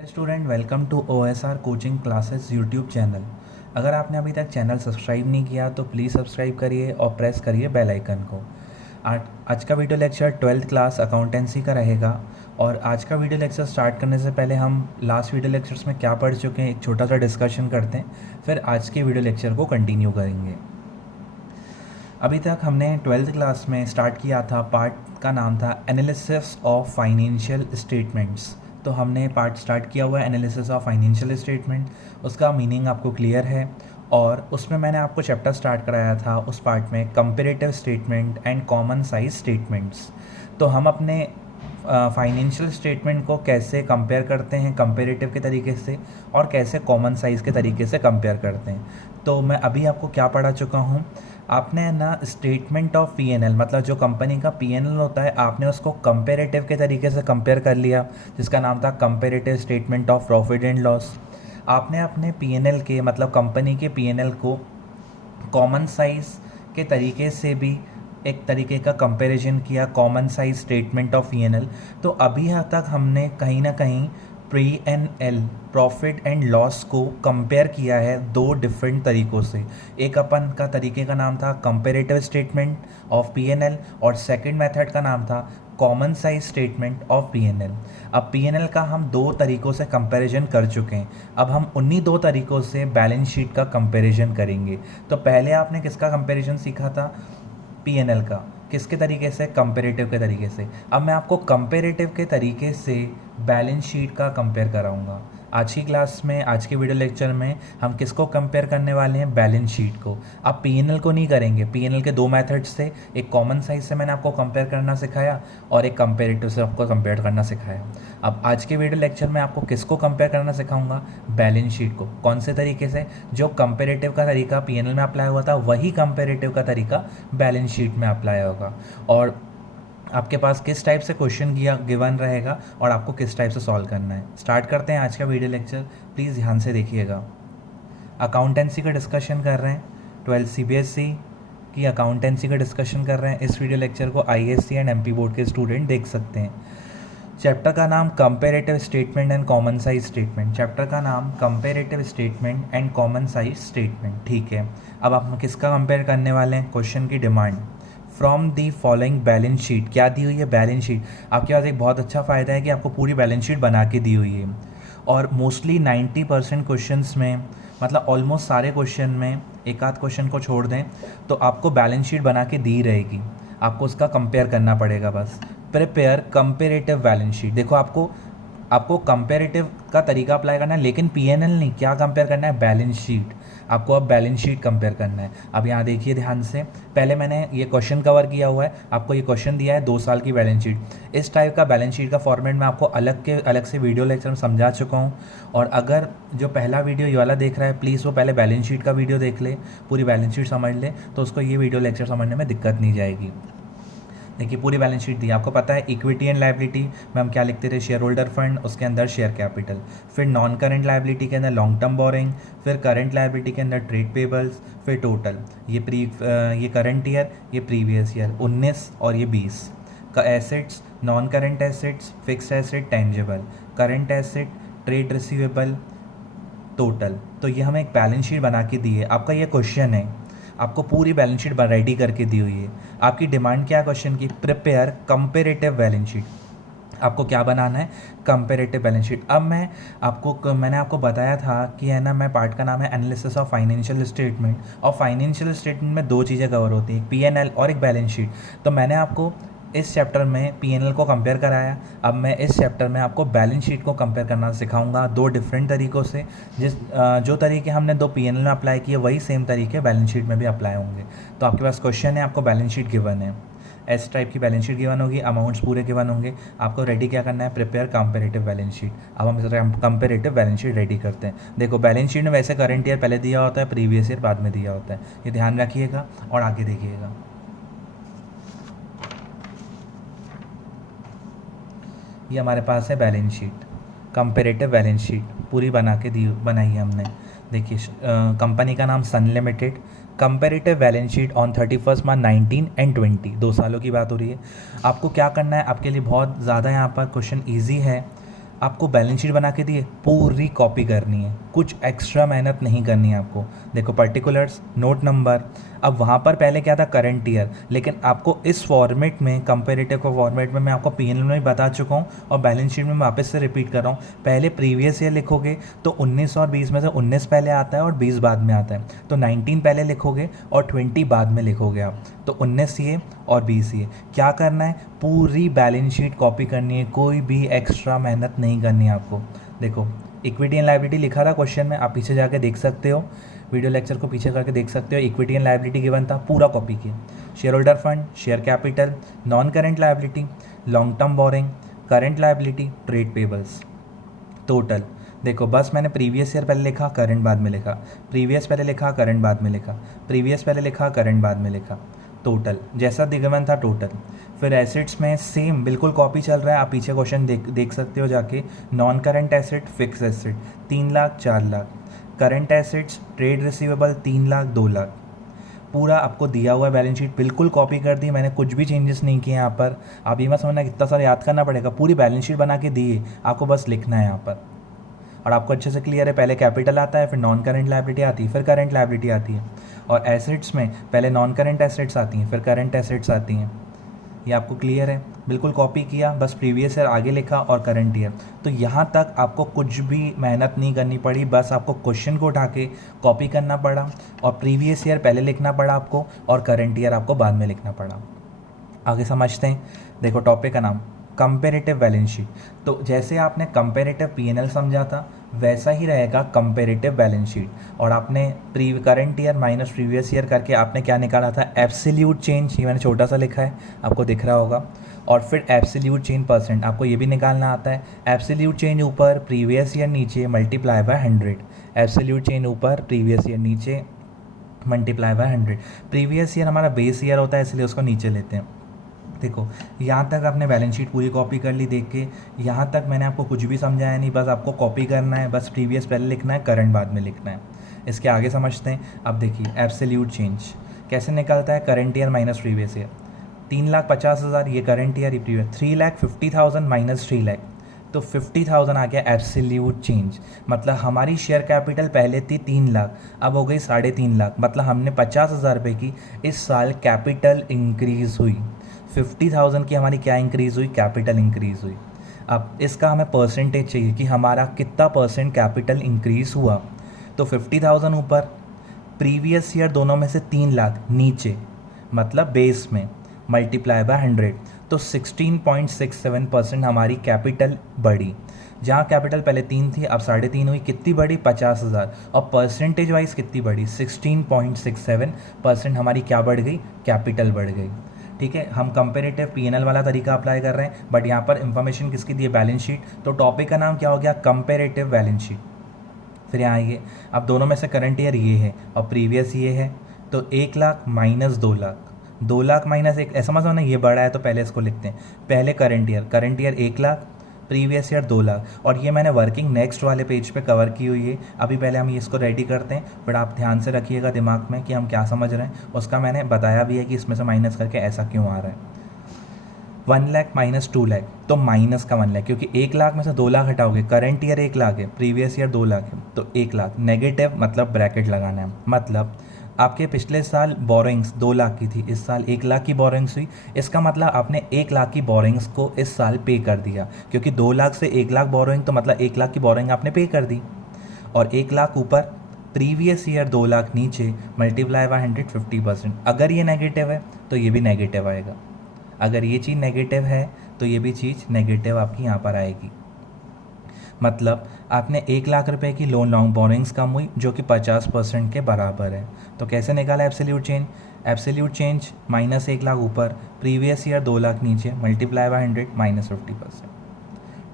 Student welcome to OSR coaching classes YouTube channel. अगर आपने अभी तक चैनल सब्सक्राइब नहीं किया तो प्लीज़ सब्सक्राइब करिए और प्रेस करिए बेल आइकन को। आज का video lecture 12th class accountancy का रहेगा। और आज का वीडियो लेक्चर स्टार्ट करने से पहले हम लास्ट वीडियो लेक्चर्स में क्या पढ़ चुके हैं एक छोटा सा डिस्कशन करते हैं, फिर आज के वीडियो लेक्चर को कंटिन्यू करेंगे। अभी तक हमने 12th क्लास में स्टार्ट किया था, पार्ट का नाम था एनालिसिस ऑफ फाइनेंशियल स्टेटमेंट्स। तो हमने पार्ट स्टार्ट किया हुआ है एनालिसिस ऑफ फाइनेंशियल स्टेटमेंट, उसका मीनिंग आपको क्लियर है। और उसमें मैंने आपको चैप्टर स्टार्ट कराया था उस पार्ट में comparative statement and common size statements. तो हम अपने फाइनेंशियल स्टेटमेंट को कैसे कंपेयर करते हैं कंपैरेटिव के तरीके से और कैसे कॉमन साइज़ के तरीके से कंपेयर करते हैं। तो मैं अभी आपको क्या पढ़ा चुका हूँ, आपने ना स्टेटमेंट ऑफ P&L मतलब जो कंपनी का P&L होता है आपने उसको कंपैरेटिव के तरीके से कंपेयर कर लिया, जिसका नाम था comparative statement of profit and loss. आपने अपने P&L के मतलब कंपनी के P&L को कॉमन साइज़ के तरीके से भी एक तरीके का कंपैरिजन किया, common size statement of P&L। तो अभी तक हमने कहीं ना कहीं P&L प्रॉफिट एंड लॉस को कंपेयर किया है दो डिफरेंट तरीक़ों से। एक अपन का तरीके का नाम था कंपैरेटिव स्टेटमेंट ऑफ P&L और सेकंड मेथड का नाम था common size statement of P&L। अब P&L का हम दो तरीक़ों से कंपैरिजन कर चुके हैं, अब हम उन्हीं दो तरीक़ों से बैलेंस शीट का कंपैरिजन करेंगे। तो पहले आपने किसका कंपैरिजन सीखा था, P&L का, किसके तरीके से, कंपैरेटिव के तरीके से। अब मैं आपको कंपैरेटिव के तरीके से बैलेंस शीट का कंपेयर कराऊंगा। आज की क्लास में, आज के वीडियो लेक्चर में हम किसको कंपेयर करने वाले हैं, बैलेंस शीट को। अब P&L को नहीं करेंगे, P&L के दो मेथड्स से, एक कॉमन साइज से मैंने आपको कंपेयर करना सिखाया और एक कंपैरेटिव से आपको कंपेयर करना सिखाया। अब आज के वीडियो लेक्चर में आपको किसको कंपेयर करना सिखाऊंगा, बैलेंस शीट को। कौन से तरीके से, जो कंपैरेटिव का तरीका P&L में अप्लाई हुआ था वही कंपैरेटिव का तरीका बैलेंस शीट में अप्लाई होगा। और आपके पास किस टाइप से क्वेश्चन गिवन रहेगा और आपको किस टाइप से सॉल्व करना है। स्टार्ट करते हैं आज का वीडियो लेक्चर, प्लीज़ ध्यान से देखिएगा। अकाउंटेंसी का डिस्कशन कर रहे हैं, 12 CBSE की अकाउंटेंसी का डिस्कशन कर रहे हैं। इस वीडियो लेक्चर को ISC एंड MP बोर्ड के स्टूडेंट देख सकते हैं। चैप्टर का नाम comparative statement and common size statement, chapter का नाम comparative statement and common size statement, ठीक है। अब आप किसका कंपेयर करने वाले हैं, क्वेश्चन की demand from the following balance sheet. क्या दी हुई है, बैलेंस शीट। आपके पास एक बहुत अच्छा फ़ायदा है कि आपको पूरी बैलेंस शीट बना के दी हुई है। और मोस्टली 90% क्वेश्चंस में, मतलब ऑलमोस्ट सारे क्वेश्चन में, एक आध क्वेश्चन को छोड़ दें तो आपको बैलेंस शीट बना के दी रहेगी, आपको उसका कंपेयर करना पड़ेगा बस। Prepare comparative balance sheet. देखो आपको कंपेरेटिव का तरीका अप्लाई करना है, लेकिन P&L नहीं, क्या कंपेयर करना है, बैलेंस शीट। आपको अब बैलेंस शीट कंपेयर करना है। अब यहाँ देखिए ध्यान से, पहले मैंने ये क्वेश्चन कवर किया हुआ है, आपको ये क्वेश्चन दिया है 2 साल की बैलेंस शीट। इस टाइप का बैलेंस शीट का फॉर्मेट मैं आपको अलग से वीडियो लेक्चर में समझा चुका हूँ। और अगर जो पहला वीडियो ये वाला देख रहा है, प्लीज़ वो पहले बैलेंस शीट का वीडियो देख ले, पूरी बैलेंस शीट समझ ले, तो उसको ये वीडियो लेक्चर समझने में दिक्कत नहीं जाएगी। देखिए पूरी बैलेंस शीट दी, आपको पता है इक्विटी एंड लायबिलिटी में हम क्या लिखते थे, शेयर होल्डर फंड, उसके अंदर शेयर कैपिटल, फिर नॉन करंट लायबिलिटी के अंदर लॉन्ग टर्म बोरिंग, फिर करंट लायबिलिटी के अंदर ट्रेड पेबल्स, फिर टोटल। ये करंट ईयर, ये प्रीवियस ईयर 19 और ये 20 का assets, non current assets, fixed asset, tangible, current asset, trade receivable, total. तो ये हमें एक बैलेंस शीट बना के दी है। आपका ये क्वेश्चन है, आपको पूरी बैलेंस शीट रेडी करके दी हुई है। आपकी डिमांड क्या है क्वेश्चन की, प्रिपेयर कंपैरेटिव बैलेंस शीट। आपको क्या बनाना है, कंपैरेटिव बैलेंस शीट। अब मैंने आपको बताया था कि है ना, मैं पार्ट का नाम है एनालिसिस ऑफ फाइनेंशियल स्टेटमेंट, और फाइनेंशियल स्टेटमेंट में दो चीज़ें कवर होती हैं, P&L और एक बैलेंस शीट। तो मैंने आपको इस चैप्टर में P&L को कंपेयर कराया, अब मैं इस चैप्टर में आपको बैलेंस शीट को कंपेयर करना सिखाऊंगा दो डिफरेंट तरीक़ों से। जो तरीके हमने दो P&L में अप्लाई किए वही सेम तरीके बैलेंस शीट में भी अप्लाई होंगे। तो आपके पास क्वेश्चन है, आपको बैलेंस शीट गिवन है, इस टाइप की बैलेंस शीट गिवन होगी, अमाउंट्स पूरे गिवन होंगे। आपको रेडी क्या करना है, प्रिपेयर कंपैरेटिव बैलेंस शीट। अब हम कंपैरेटिव बैलेंस शीट रेडी करते हैं। देखो बैलेंस शीट में वैसे करंट ईयर पहले दिया होता है, प्रीवियस ईयर बाद में दिया होता है, ये ध्यान रखिएगा और आगे देखिएगा। ये हमारे पास है balance sheet, comparative balance sheet पूरी बनाई है हमने। देखिए कंपनी का नाम Sun limited, comparative balance sheet on 31 March 19 and 20, 2 सालों की बात हो रही है। आपको क्या करना है, आपके लिए बहुत ज़्यादा यहाँ पर क्वेश्चन ईजी है। आपको बैलेंस शीट बना के दिए, पूरी कॉपी करनी है, कुछ एक्स्ट्रा मेहनत नहीं करनी है आपको। देखो पर्टिकुलर्स, नोट नंबर, अब वहाँ पर पहले क्या था करंट ईयर, लेकिन आपको इस फॉर्मेट में कंपेरेटिव का फॉर्मेट में मैं आपको पीएनएल में बता चुका हूँ और बैलेंस शीट में वापस से रिपीट कर रहा हूँ। पहले प्रीवियस ईयर लिखोगे तो 19 और 20 में से 19 पहले आता है और 20 बाद में आता है, तो 19 पहले लिखोगे और 20 बाद में लिखोगे आप, तो 19 ये और 20 ये। क्या करना है, पूरी बैलेंस शीट कॉपी करनी है, कोई भी एक्स्ट्रा मेहनत नहीं करनी है आपको। देखो इक्विटी एंड लायबिलिटी लिखा था क्वेश्चन में, आप पीछे जाके देख सकते हो, वीडियो लेक्चर को पीछे करके देख सकते हो। इक्विटी एंड लायबिलिटी गिवन था, पूरा कॉपी किया। Share holder fund, share capital, non current liability, long term borrowing, current liability, trade payables, total. देखो बस मैंने प्रीवियस ईयर पहले लिखा, करंट बाद में लिखा, प्रीवियस पहले लिखा, करंट बाद में लिखा, प्रीवियस पहले लिखा, करंट बाद में लिखा, टोटल जैसा गिवन था टोटल। फिर एसेट्स में सेम बिल्कुल कॉपी चल रहा है, आप पीछे क्वेश्चन देख सकते हो जाके। Non current asset, fix asset 3 lakh 4 lakh, current assets, trade receivable 3 lakh 2 lakh, पूरा आपको दिया हुआ है बैलेंस शीट, बिल्कुल कॉपी कर दी मैंने, कुछ भी चेंजेस नहीं किए यहाँ पर। आप ये मत समझना कितना सारा याद करना पड़ेगा, पूरी बैलेंस शीट बना के दी है आपको, बस लिखना है यहाँ पर। और आपको अच्छे से क्लियर है, पहले कैपिटल आता है, फिर नॉन करंट लायबिलिटी आती है, फिर करंट लायबिलिटी आती है, और एसेट्स में पहले नॉन करंट एसेट्स आती हैं, फिर करंट एसेट्स आती हैं। ये आपको क्लियर है, बिल्कुल कॉपी किया, बस प्रीवियस ईयर आगे लिखा और करंट ईयर। तो यहाँ तक आपको कुछ भी मेहनत नहीं करनी पड़ी, बस आपको क्वेश्चन को उठा के कॉपी करना पड़ा और प्रीवियस ईयर पहले लिखना पड़ा आपको और करंट ईयर आपको बाद में लिखना पड़ा। आगे समझते हैं। देखो टॉपिक का नाम कंपेरेटिव बैलेंस शीट। तो जैसे आपने कंपेरेटिव पीएनएल समझा था, वैसा ही रहेगा कंपेरेटिव बैलेंस शीट। और आपने current year minus previous year करके आपने क्या निकाला था, एब्सोल्यूट चेंज, ये मैंने छोटा सा लिखा है, आपको दिख रहा होगा। और फिर एब्सोल्यूट चेंज परसेंट, आपको ये भी निकालना आता है। एब्सोल्यूट चेंज ऊपर, प्रीवियस ईयर नीचे, मल्टीप्लाई बाय 100। एब्सोल्यूट चेंज ऊपर, प्रीवियस ईयर नीचे, मल्टीप्लाई बाय 100। प्रीवियस ईयर हमारा बेस ईयर होता है, इसलिए उसको नीचे लेते हैं। देखो यहाँ तक आपने बैलेंस शीट पूरी कॉपी कर ली देख के, यहाँ तक मैंने आपको कुछ भी समझाया नहीं, बस आपको कॉपी करना है, बस प्रीवियस पहले लिखना है, करंट बाद में लिखना है। इसके आगे समझते हैं। अब देखिए एब्सोल्यूट चेंज कैसे निकलता है, current year minus previous year. 3,50,000 ये करंट ईयर, ये प्रीवियस। 3,50,000 माइनस 3 लाख, तो 50,000 आ गया एब्सोल्यूट चेंज। मतलब हमारी शेयर कैपिटल पहले थी 3 लाख, अब हो गई 3.5 लाख, मतलब हमने 50,000 रुपये की इस साल कैपिटल इंक्रीज़ हुई। 50,000 की हमारी क्या इंक्रीज़ हुई, कैपिटल इंक्रीज़ हुई। अब इसका हमें परसेंटेज चाहिए कि हमारा कितना परसेंट कैपिटल इंक्रीज़ हुआ। तो 50,000 ऊपर, प्रीवियस ईयर दोनों में से 3 लाख नीचे, मतलब बेस में, मल्टीप्लाई बाय 100, तो 16.67% हमारी कैपिटल बढ़ी। जहाँ कैपिटल पहले 3 थी, अब 3.5 हुई, कितनी बढ़ी, 50,000। और परसेंटेज वाइज कितनी बढ़ी, 16.67% हमारी क्या बढ़ गई, कैपिटल बढ़ गई। ठीक है, हम कंपेरेटिव पीएनएल वाला तरीका अप्लाई कर रहे हैं, बट यहाँ पर इंफॉर्मेशन किसकी दी है, बैलेंस शीट। तो टॉपिक का नाम क्या हो गया, कंपेरेटिव बैलेंस शीट। फिर यहाँ आइए, अब दोनों में से करंट ईयर ये है और प्रीवियस ये है, तो 1 लाख माइनस 2 लाख, 2 लाख माइनस 1, ऐसा मत समझना ये बड़ा है तो पहले इसको लिखते हैं। पहले current year 1 lakh, previous year 2 lakh. और ये मैंने वर्किंग नेक्स्ट वाले पेज पे कवर की हुई है। अभी पहले हम इसको रेडी करते हैं, बट आप ध्यान से रखिएगा दिमाग में कि हम क्या समझ रहे हैं, उसका मैंने बताया भी है कि इसमें से माइनस करके ऐसा क्यों आ रहा है। 1 लाख माइनस 2 लाख, तो माइनस का 1 लाख, क्योंकि 1 लाख में से 2 लाख हटाओगे, करंट ईयर 1 लाख है, प्रीवियस ईयर 2 लाख है, तो 1 लाख नेगेटिव, मतलब ब्रैकेट लगाना है। मतलब आपके पिछले साल बोरिंग्स 2 लाख की थी, इस साल 1 लाख की बोरिंग्स हुई, इसका मतलब आपने 1 लाख की बोरिंग्स को इस साल पे कर दिया, क्योंकि 2 लाख से 1 लाख बोरिंग, तो मतलब 1 लाख की बोरिंग आपने पे कर दी। और 1 लाख ऊपर, प्रीवियस ईयर 2 लाख नीचे, मल्टीप्लाई बाय 100, 50%। अगर ये नेगेटिव है तो ये भी नेगेटिव आएगा, अगर ये चीज़ नेगेटिव है तो ये भी चीज़ नेगेटिव आपकी यहाँ पर आएगी। मतलब आपने 1 लाख रुपए की लोन लॉन्ग बोरिंग्स कम हुई, जो कि 50% के बराबर है। तो कैसे निकाला absolute change, absolute change minus 1 lakh ऊपर, प्रीवियस ईयर 2 लाख नीचे, multiply by 100, minus 50%।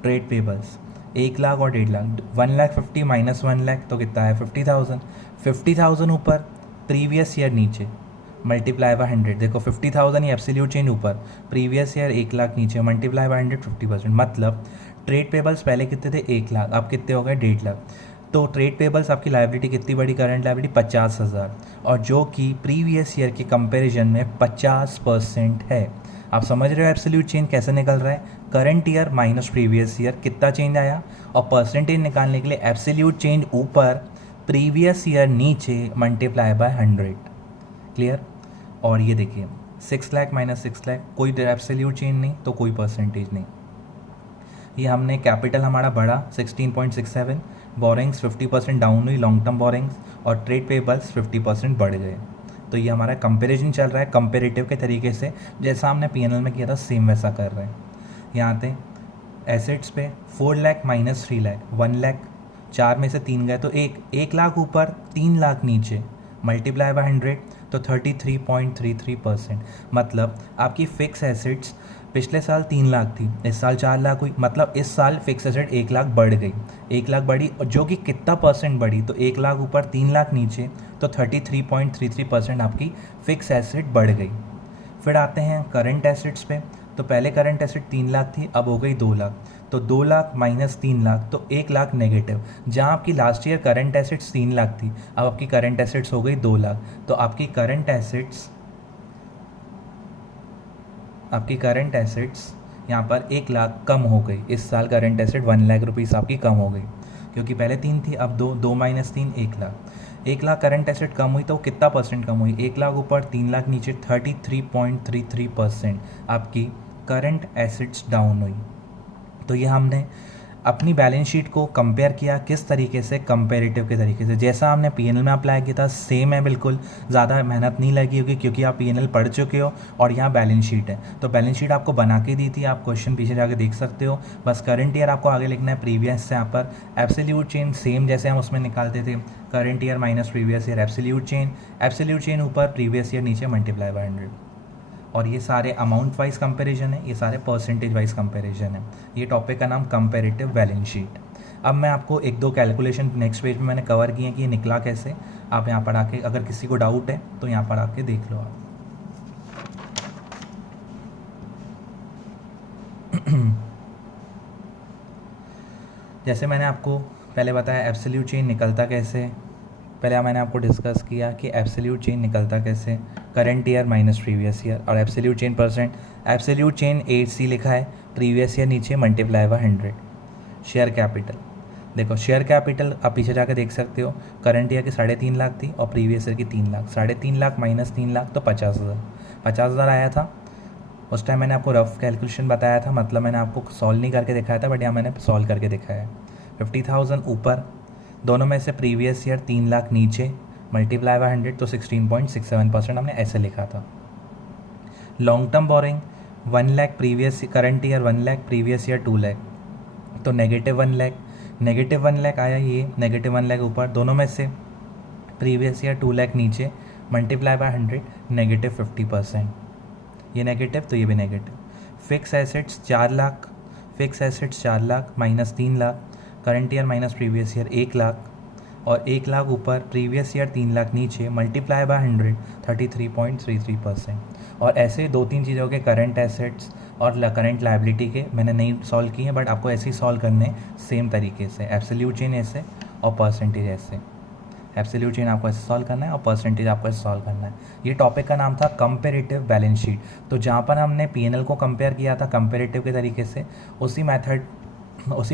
Trade payables 1 lakh और 1.5 लाख, 1,50,000 माइनस 1 लाख, तो कितना है 50,000। 50,000 ऊपर, प्रीवियस ईयर नीचे, मल्टीप्लाई बाय 100। देखो 50,000 ही एब्सोल्यूट चेंज ऊपर, प्रीवियस ईयर 1 लाख नीचे, मल्टीप्लाई बाय 100, 50%। मतलब ट्रेड पेबल्स पहले कितने थे, 1 लाख, अब कितने हो गए, 1.5 लाख। तो ट्रेड पेबल्स आपकी लायबिलिटी कितनी बड़ी, करंट लायबिलिटी 50,000, और जो कि प्रीवियस ईयर के कंपैरिजन में 50% है। आप समझ रहे हो एब्सोल्यूट चेंज कैसे निकल रहा है, current year minus previous year कितना चेंज आया, और परसेंटेज निकालने के लिए एब्सोल्यूट चेंज ऊपर, प्रीवियस ईयर नीचे, मल्टीप्लाई बाय 100। क्लियर। और ये देखिए 6 लाख माइनस 6 लाख, कोई एब्सोल्यूट चेंज नहीं तो कोई परसेंटेज नहीं। ये हमने कैपिटल हमारा बढ़ा 16.67, बोरिंग्स 50% डाउन हुई लॉन्ग टर्म बोरिंग्स, और ट्रेड पेबल्स 50% बढ़ गए। तो ये हमारा कंपैरिजन चल रहा है कंपेरेटिव के तरीके से, जैसा हमने पीएनएल में किया था सेम वैसा कर रहे हैं। यहाँ आते एसेट्स पे 4 लाख माइनस 3 लाख, 1 लाख, 4 में से 3 गए तो 1 लाख ऊपर 3 लाख नीचे, मल्टीप्लाई बाय 100 तो 33.33%। मतलब आपकी फिक्स एसेट्स पिछले साल 3 लाख थी, इस साल 4 लाख हुई, मतलब इस साल फिक्स एसेट 1 लाख बढ़ गई, 1 लाख बढ़ी, और जो कि कितना परसेंट बढ़ी, तो 1 लाख ऊपर 3 लाख नीचे, तो 33.33% आपकी फिक्स एसेट बढ़ गई। फिर आते हैं करंट एसेट्स पे, तो पहले करंट एसेट 3 लाख थी, अब हो गई 2 लाख, तो 2 लाख माइनस 3 लाख तो 1 लाख नेगेटिव। जहाँ आपकी last year current assets 3 lakh थी, अब आपकी करंट एसेट्स हो गई 2 लाख, तो आपकी करंट एसेट्स यहाँ पर 1 लाख कम हो गई। इस साल करंट एसेट 1 लाख रुपीज़ आपकी कम हो गई, क्योंकि पहले 3 थी, अब 2 minus 3 1 lakh. 1 lakh current asset कम हुई तो कितना परसेंट कम हुई, 1 लाख ऊपर 3 लाख नीचे, 33.33% आपकी करंट एसेट्स डाउन हुई। तो ये हमने अपनी बैलेंस शीट को कंपेयर किया किस तरीके से, कंपेरेटिव के तरीके से, जैसा हमने पीएनएल में अप्लाई किया था सेम है बिल्कुल, ज़्यादा मेहनत नहीं लगी होगी क्योंकि आप पीएनएल पढ़ चुके हो, और यहाँ बैलेंस शीट है। तो बैलेंस शीट आपको बना के दी थी, आप क्वेश्चन पीछे जाके देख सकते हो। बस करंट ईयर आपको आगे लिखना है, प्रीवियस से यहाँ पर एब्सोल्यूट चेंज सेम जैसे हम उसमें निकालते थे, current year minus previous year, absolute change ऊपर, प्रीवियस ईयर नीचे, मल्टीप्लाई बाय 100। और ये सारे अमाउंट वाइज कंपैरिजन है, ये सारे परसेंटेज वाइज कंपैरिजन है। ये टॉपिक का नाम कंपैरेटिव बैलेंस शीट। अब मैं आपको 1-2 कैलकुलेशन नेक्स्ट पेज में मैंने कवर किए हैं कि ये निकला कैसे। आप यहाँ पर आके, अगर किसी को डाउट है तो यहाँ पर आके देख लो आप। जैसे मैंने आपको पहले बताया एब्सोल्यूट चेंज निकलता कैसे, पहले मैंने आपको डिस्कस किया कि एब्सोल्यूट चेंज निकलता कैसे, current year minus previous year, और absolute change percent, absolute change 8C लिखा है, प्रीवियस ईयर नीचे, मल्टीप्लाई बाय 100। शेयर कैपिटल, देखो शेयर कैपिटल आप पीछे जाकर देख सकते हो, करंट ईयर की 3.5 लाख थी और प्रीवियस ईयर की 3 लाख, 3.5 लाख माइनस 3 लाख तो 50,000 आया था। उस टाइम मैंने आपको रफ कैलकुलेशन बताया था, मतलब मैंने आपको सॉल्व नहीं करके दिखाया था, बट यहाँ मैंने सॉल्व करके दिखाया है। 50,000 ऊपर, दोनों में से प्रीवियस ईयर 3 लाख नीचे, मल्टीप्लाई बाय 100 तो 16.67% हमने ऐसे लिखा था। Long term borrowing 1 lakh previous, current year 1 lakh, previous year 2 lakh, तो -1 लाख, -1 लाख आया, ये -1 लाख ऊपर, दोनों में से प्रीवियस ईयर 2 लाख नीचे, मल्टीप्लाई बाय 100, -50%। ये नेगेटिव तो ये भी negative. Fix assets 4 lakh, minus 3 lakh, current year minus previous year 1 lakh, और 1 लाख ऊपर, प्रीवियस ईयर 3 लाख नीचे, मल्टीप्लाई बाय 100, 33.33%। और ऐसे 2-3 चीज़ों के करंट एसेट्स और करंट लायबिलिटी के मैंने नहीं सॉल्व किए हैं, बट आपको ऐसे ही सॉल्व करने सेम तरीके से, एब्सोल्यूट चेन ऐसे और परसेंटेज ऐसे। एब्सोल्यूट चेन आपको ऐसे सॉल्व करना है और परसेंटेज आपको ऐसे सॉल्व करना है। ये टॉपिक का नाम था कंपेरेटिव बैलेंस शीट। तो जहाँ पर हमने पीएनएल को कंपेयर किया था कंपेरेटिव के तरीके से, उसी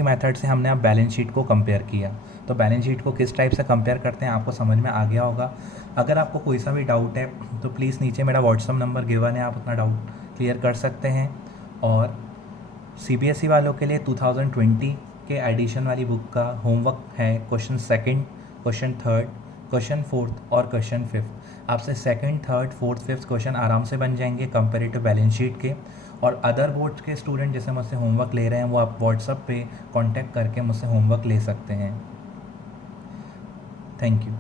मेथड से हमने अब बैलेंस शीट को कंपेयर किया। तो बैलेंस शीट को किस टाइप से कंपेयर करते हैं आपको समझ में आ गया होगा। अगर आपको कोई सा भी डाउट है तो प्लीज़ नीचे मेरा व्हाट्सअप नंबर गिवन है, आप अपना डाउट क्लियर कर सकते हैं। और सीबीएसई वालों के लिए 2020 के एडिशन वाली बुक का होमवर्क है question 2nd, question 3rd, question 4th और क्वेश्चन 5th। आपसे 2nd, 3rd, 4th, 5th question आराम से बन जाएंगे कंपेरेटिव बैलेंस शीट के। और अदर बोर्ड के स्टूडेंट जैसे मुझसे होमवर्क ले रहे हैं वो आप व्हाट्सएप पे कांटेक्ट करके मुझसे होमवर्क ले सकते हैं। Thank you.